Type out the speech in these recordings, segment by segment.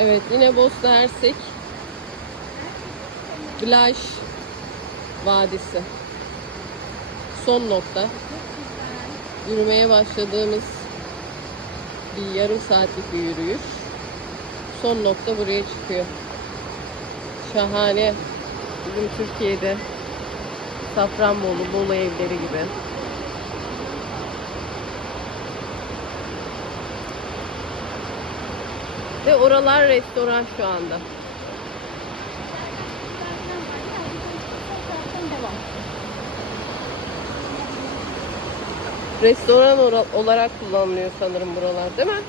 Evet yine Bosna Hersek Glaş Vadisi. Son nokta. Yürümeye başladığımız bir yarım saatlik bir yürüyüş. Son nokta buraya çıkıyor. Şahane. Bizim Türkiye'de Safranbolu, Bolu evleri gibi. Ve oralar restoran şu anda. Restoran ora- olarak kullanılıyor sanırım buralar değil mi?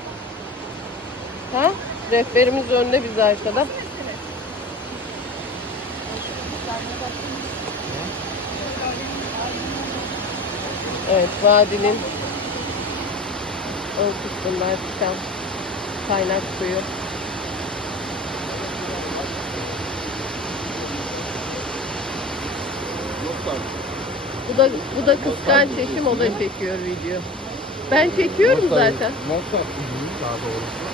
Ha? Rehberimiz önde biz arkada. Evet, vadinin ön kısmından çıkan kaynak suyu. Bu da bu da kıskanç eşim o da çekiyor video. Ben çekiyorum zaten. Daha doğrusu.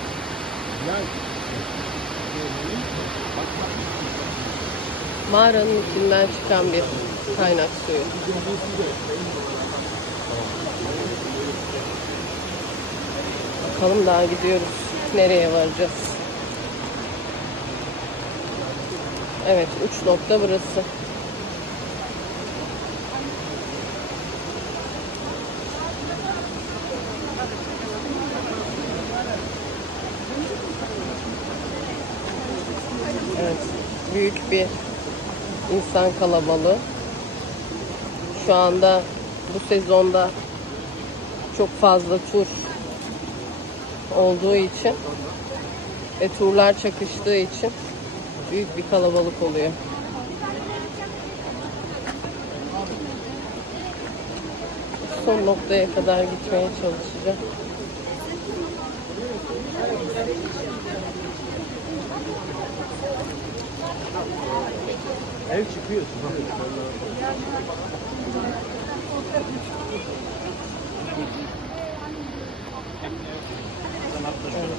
Yani Mağaranın içinden çıkan bir kaynak suyu. Bakalım daha gidiyoruz. Nereye varacağız? Evet, uç nokta burası. Evet, büyük bir insan kalabalığı. Şu anda bu sezonda çok fazla tur olduğu için ve turlar çakıştığı için büyük bir kalabalık oluyor. Son noktaya kadar gitmeye çalışacağım. ev çıkıyor.